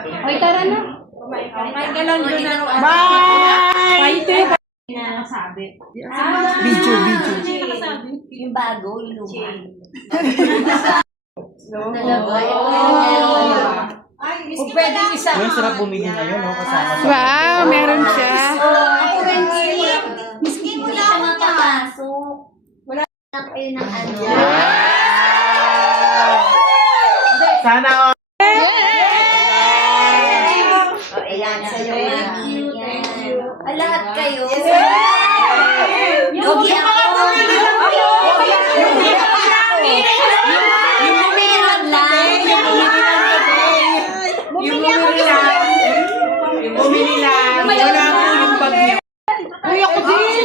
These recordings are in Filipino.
Ay, tara na. Kumain ka lang doon na. Bye! Nasabi. Video. Yung bago, yung luma. Kung pwede isa. Yung sarap bumili ngayon, no? Kasama sa... Wow, meron siya. Miski mo lang ako nakapasok. Wala lang kayo ng ano. Sana all! Ayan, sa'yo. Thank you. Lahat kayo. Yung bumilan lang. Wala po yung bagyo. Uy, ako din.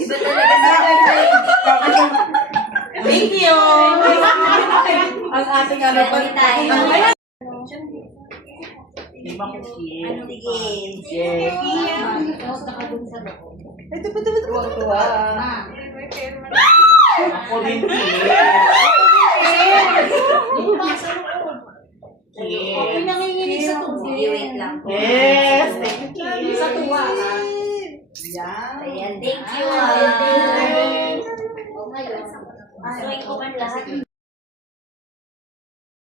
Iba talaga Thank you. Ang ating ano pa. Lima ko siya. Sige. Tuwa-tuwa. Ako din Okay, nanginginig sa tubig. Sige, wait lang. Yes! Thank you. Sa tuwa. Ayan, thank you. Oh, ngayon, asuhin ko man lahat.